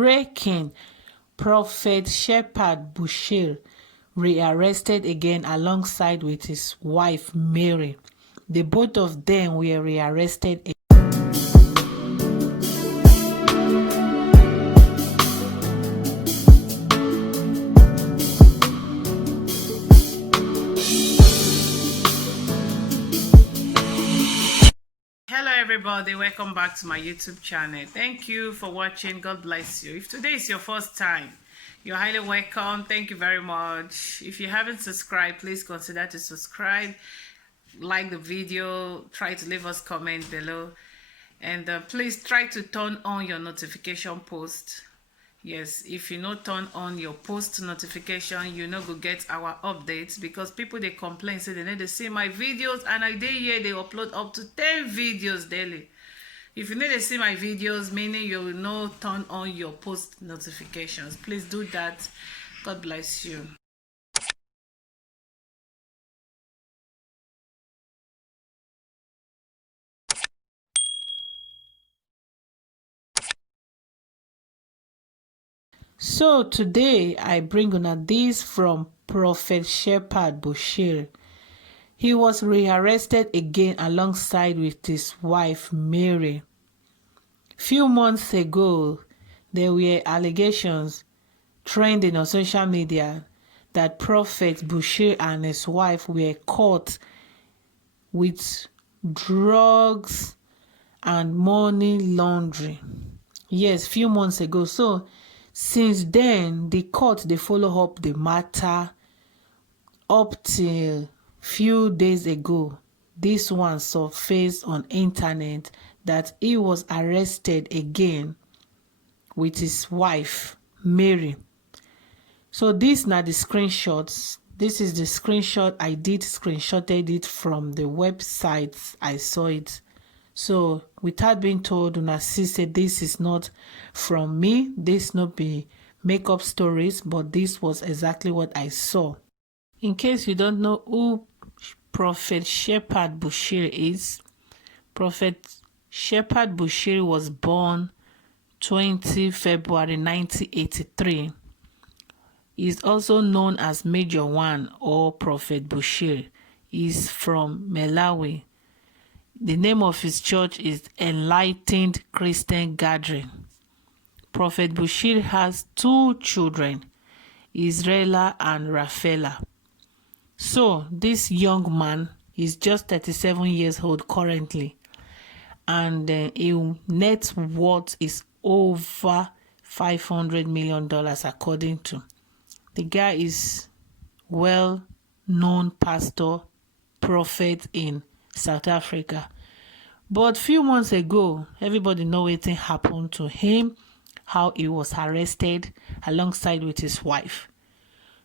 Breaking: Prophet Shepherd Bushiri rearrested again alongside with his wife Mary. The both of them were rearrested again. Hello everybody, welcome back to my YouTube channel. Thank you for watching. God bless you. If today is your first time, you're highly welcome. Thank you very much. If you haven't subscribed, please consider to subscribe, like the video, try to leave us comment below, and please try to turn on your notification post. Yes, if you not turn on your post notification, you know go get our updates, because people they complain, say they need to see my videos, and I day here they upload up to 10 videos daily. If you need to see my videos, meaning you will not turn on your post notifications, please do that. God bless you. So today I bring on this from Prophet Shepherd Bushiri. He was rearrested again alongside with his wife Mary. Few months ago, there were allegations trending on social media that Prophet Bushiri and his wife were caught with drugs and money laundering. Yes, few months ago. So since then, the court they follow up the matter up till few days ago. This one surfaced on internet that he was arrested again with his wife Mary. So these are the screenshots. This is the screenshot I did screenshotted it from the website. I saw it. So without being told, una see say this is not from me, this not be make-up stories, but this was exactly what I saw. In case you don't know who Prophet Shepherd Bushiri is, Prophet Shepherd Bushiri was born 20 February 1983. He is also known as Major One or Prophet Bushiri. He is from Malawi. The name of his church is Enlightened Christian Gathering. Prophet Bushiri has two children, Israela and Rafaela. So this young man is just 37 years old currently, and his net worth is over $500 million according to. The guy is well-known pastor, prophet in South Africa. But few months ago, everybody know what happened to him, how he was arrested alongside with his wife.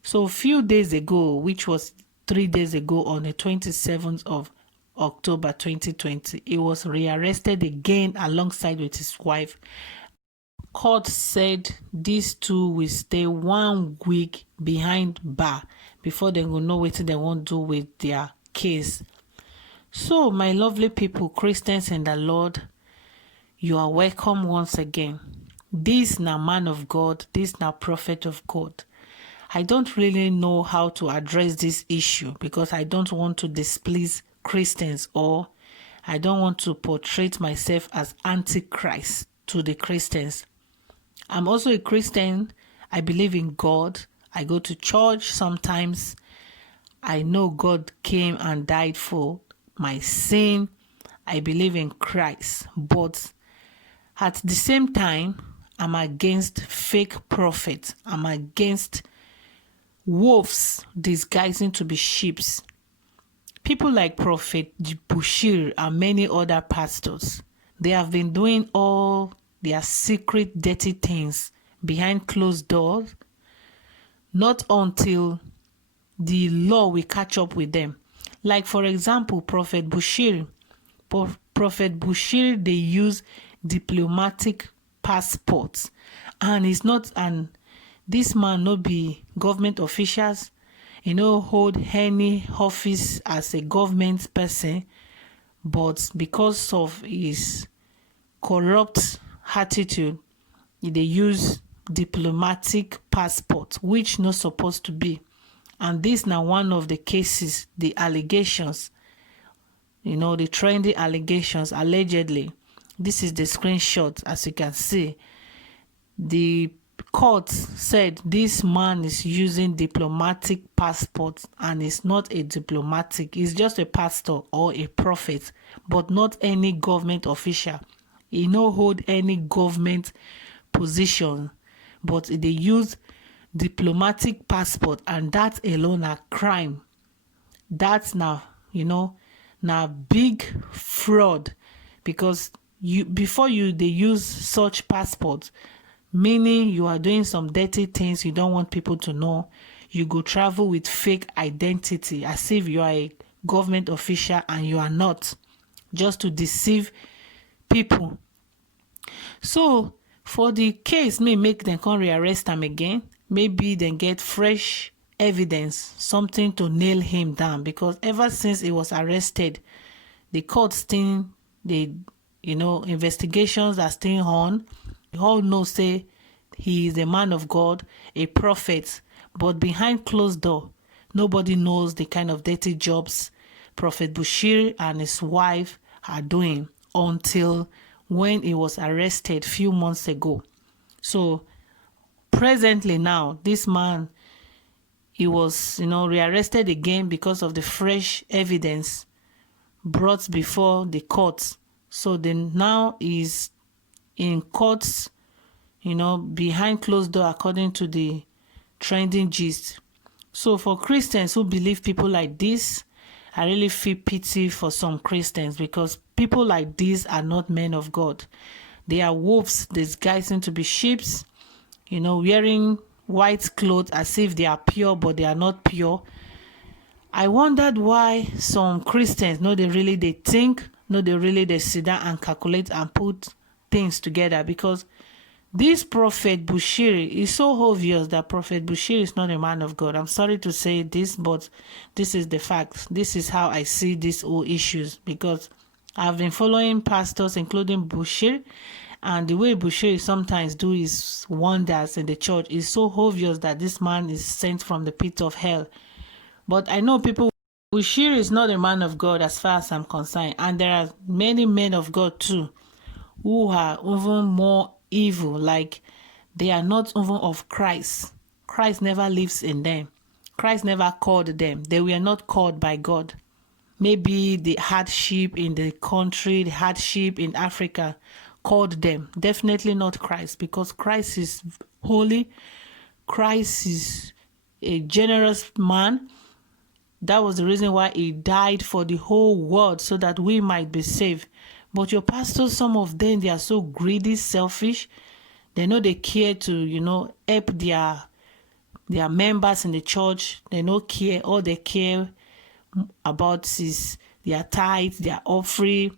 So few days ago, which was 3 days ago, on the 27th of October 2020, he was rearrested again alongside with his wife. Court said these two will stay 1 week behind bar before they will know what they want to do with their case. So, my lovely people, Christians in the Lord, you are welcome once again. This na man of God, this na prophet of God. I don't really know how to address this issue because I don't want to displease Christians, or I don't want to portray myself as antichrist to the Christians. I'm also a Christian. I believe in God. I go to church sometimes. I know God came and died for my sin. I believe in Christ. But at the same time, I'm against fake prophets. I'm against wolves disguising to be sheep. People like Prophet Bushiri and many other pastors, they have been doing all their secret dirty things behind closed doors, not until the law will catch up with them. Like for example, Prophet Bushiri. Prophet Bushiri, they use diplomatic passports, and it's not, and this man no be government officials, hold any office as a government person, but because of his corrupt attitude, they use diplomatic passport, which not supposed to be. And this now one of the cases, the allegations, the trendy allegations, allegedly. This is the screenshot, as you can see. The court said this man is using diplomatic passport, and it's not a diplomatic, he's just a pastor or a prophet, but not any government official. He no hold any government position, but they use diplomatic passport, and that alone a crime. That's now, now big fraud, because they use such passports, meaning you are doing some dirty things you don't want people to know. You go travel with fake identity as if you are a government official and you are not, just to deceive people. So for the case may make them come rearrest him again, maybe then get fresh evidence, something to nail him down, because ever since he was arrested, the court still, investigations are still on. We all know say he is a man of God, a prophet, but behind closed door, nobody knows the kind of dirty jobs Prophet Bushiri and his wife are doing until when he was arrested a few months ago. So presently now, this man, he was, rearrested again because of the fresh evidence brought before the court. So then now he's in courts, behind closed door, according to the trending gist. So for Christians who believe people like this, I really feel pity for some Christians, because people like this are not men of God. They are wolves disguising to be sheep, wearing white clothes as if they are pure, but they are not pure. I wondered why some Christians, they think, they sit down and calculate and put things together, because this Prophet Bushiri is so obvious that Prophet Bushiri is not a man of God. I'm sorry to say this, but this is the fact. This is how I see these whole issues, because I've been following pastors, including Bushiri, and the way Bushiri sometimes do his wonders in the church is so obvious that this man is sent from the pit of hell. But I know people, Bushiri is not a man of God as far as I'm concerned, and there are many men of God too who are even more evil, like they are not even of Christ. Christ never lives in them. Christ never called them. They were not called by God. Maybe the hardship in the country, the hardship in Africa called them. Definitely not Christ, because Christ is holy. Christ is a generous man. That was the reason why he died for the whole world, so that we might be saved. But your pastors, some of them, they are so greedy, selfish. They know they care to, help their members in the church. They don't care. All they care about is their tithes, their offering,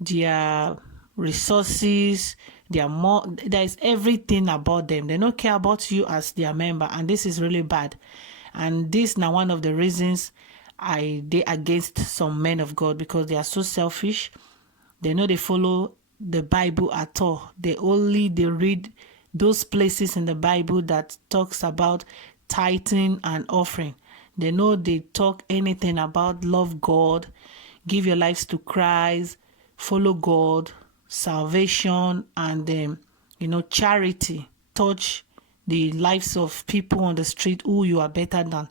their resources, there is everything about them. They don't care about you as their member, and this is really bad. And this now one of the reasons they against some men of God, because they are so selfish. They know they follow the Bible at all. They read those places in the Bible that talks about tithing and offering. They know they talk anything about love God, give your lives to Christ, follow God, salvation, and charity. Touch the lives of people on the street who you are better than.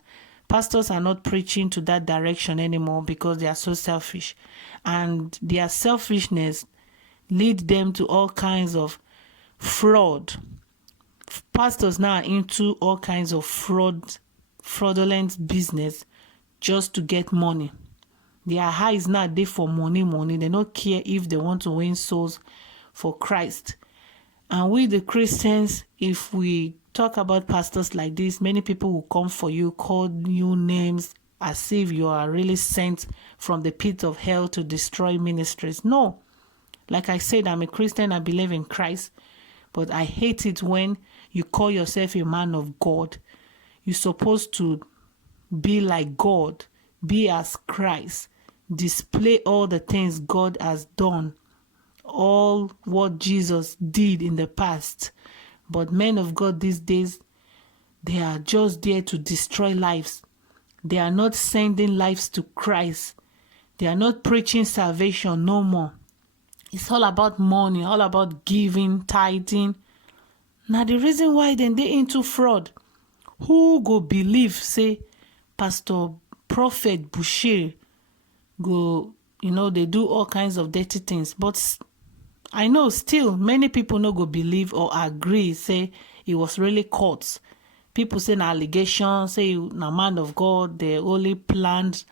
Pastors are not preaching to that direction anymore, because they are so selfish, and their selfishness lead them to all kinds of fraud. Pastors now are into all kinds of fraudulent business just to get money. Their eyes now there for money. They don't care if they want to win souls for Christ. And we the Christians, if we talk about pastors like this, many people will come for you, call you names as if you are really sent from the pit of hell to destroy ministries. No. Like I said, I'm a Christian, I believe in Christ, but I hate it when you call yourself a man of God. You're supposed to be like God, be as Christ, display all the things God has done, all what Jesus did in the past. But men of God these days, they are just there to destroy lives. They are not sending lives to Christ. They are not preaching salvation no more. It's all about money, all about giving, tithing. Now the reason why then they into fraud. Who go believe, say, Pastor Prophet Bushiri go, they do all kinds of dirty things. But I know still many people no go believe or agree, say it was really caught. People say an allegation, say na man of God, they only planned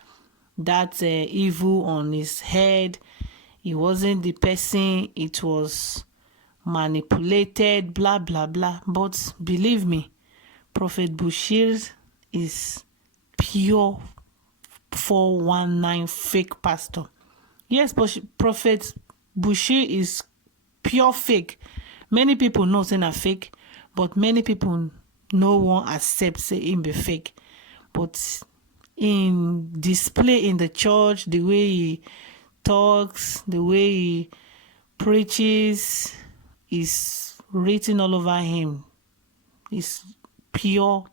that evil on his head. It wasn't the person, it was manipulated, blah, blah, blah. But believe me, Prophet Bushiri is pure 419 fake pastor. Yes, but Prophet Bushiri is pure fake. Many people know saying a fake, but many people no one accepts say him be fake. But in display in the church, the way he talks, the way he preaches is written all over him. It's pure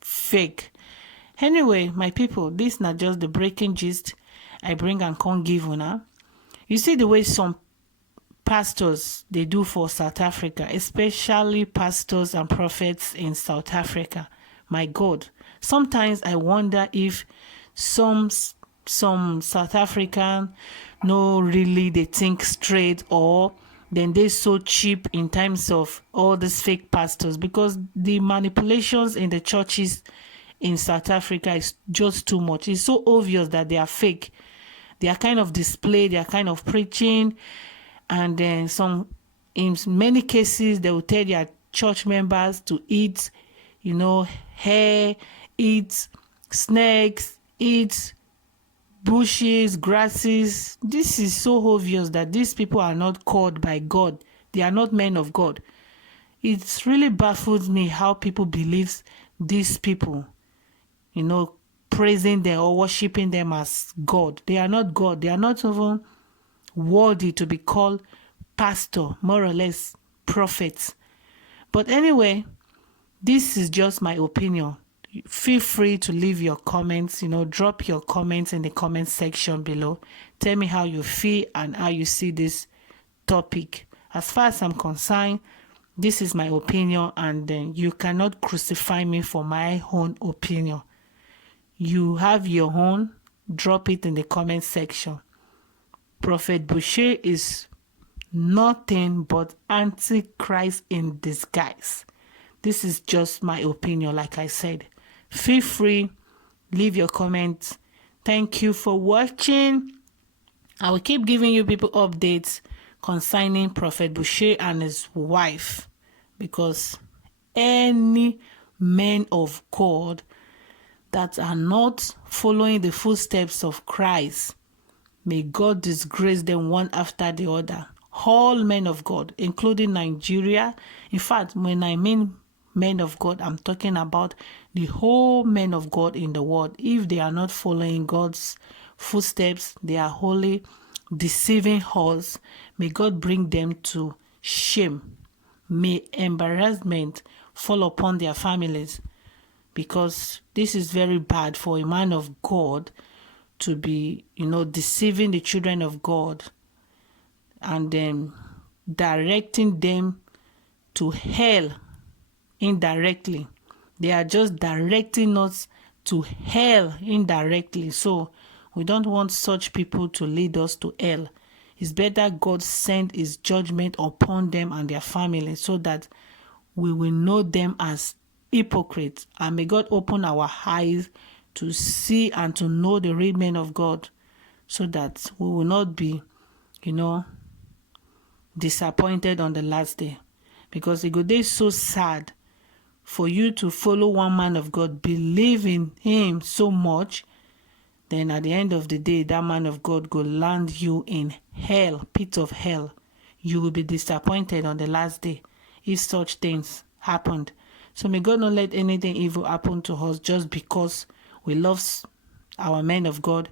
fake. Anyway, my people, this is not just the breaking gist I bring and can't give una. You see the way some pastors they do for South Africa, especially pastors and prophets in South Africa. My God, sometimes I wonder if some South African no really they think straight, or then they so cheap in terms of all these fake pastors, because the manipulations in the churches in South Africa is just too much. It's so obvious that they are fake. They are kind of display, they are kind of preaching, and then in many cases they will tell their church members to eat, hair, eat snakes, eat bushes, grasses. This is so obvious that these people are not called by God. They are not men of God. It really baffles me how people believe these people, praising them or worshiping them as God. They are not God. They are not even worthy to be called pastor, more or less prophets. But anyway, this is just my opinion. Feel free to leave your comments, drop your comments in the comment section below. Tell me how you feel and how you see this topic. As far as I'm concerned, this is my opinion, and then you cannot crucify me for my own opinion. You have your own, drop it in the comment section. Prophet Bushiri is nothing but Antichrist in disguise. This is just my opinion, like I said. Feel free, leave your comments. Thank you for watching. I will keep giving you people updates concerning Prophet Bushiri and his wife, because any men of God that are not following the footsteps of Christ, may God disgrace them one after the other. All men of God, including Nigeria. In fact, when I mean men of God, I'm talking about the whole men of God in the world. If they are not following God's footsteps, they are wholly deceiving us. May God bring them to shame. May embarrassment fall upon their families, because this is very bad for a man of God to be, deceiving the children of God and then directing them to hell indirectly. They are just directing us to hell indirectly. So we don't want such people to lead us to hell. It's better God send his judgment upon them and their families, so that we will know them as hypocrites. And may God open our eyes to see and to know the real men of God, so that we will not be, disappointed on the last day. Because the good day is so sad for you to follow one man of God, believe in him so much, then at the end of the day, that man of God will land you in hell, pit of hell. You will be disappointed on the last day if such things happened. So may God not let anything evil happen to us just because we love our men of God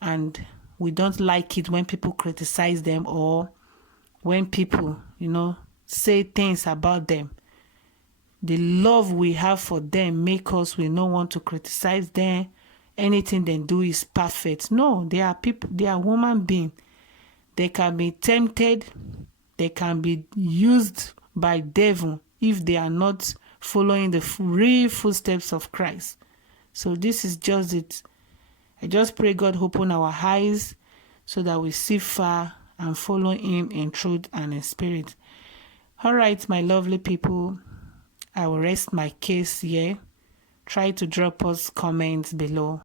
and we don't like it when people criticize them, or when people, say things about them. The love we have for them make us we not want to criticize them. Anything they do is perfect. No, they are people, they are human beings. They can be tempted, they can be used by devil if they are not following the real footsteps of Christ. So this is just it. I just pray God open our eyes so that we see far and follow him in truth and in spirit. All right, my lovely people, I will rest my case here. Try to drop us comments below.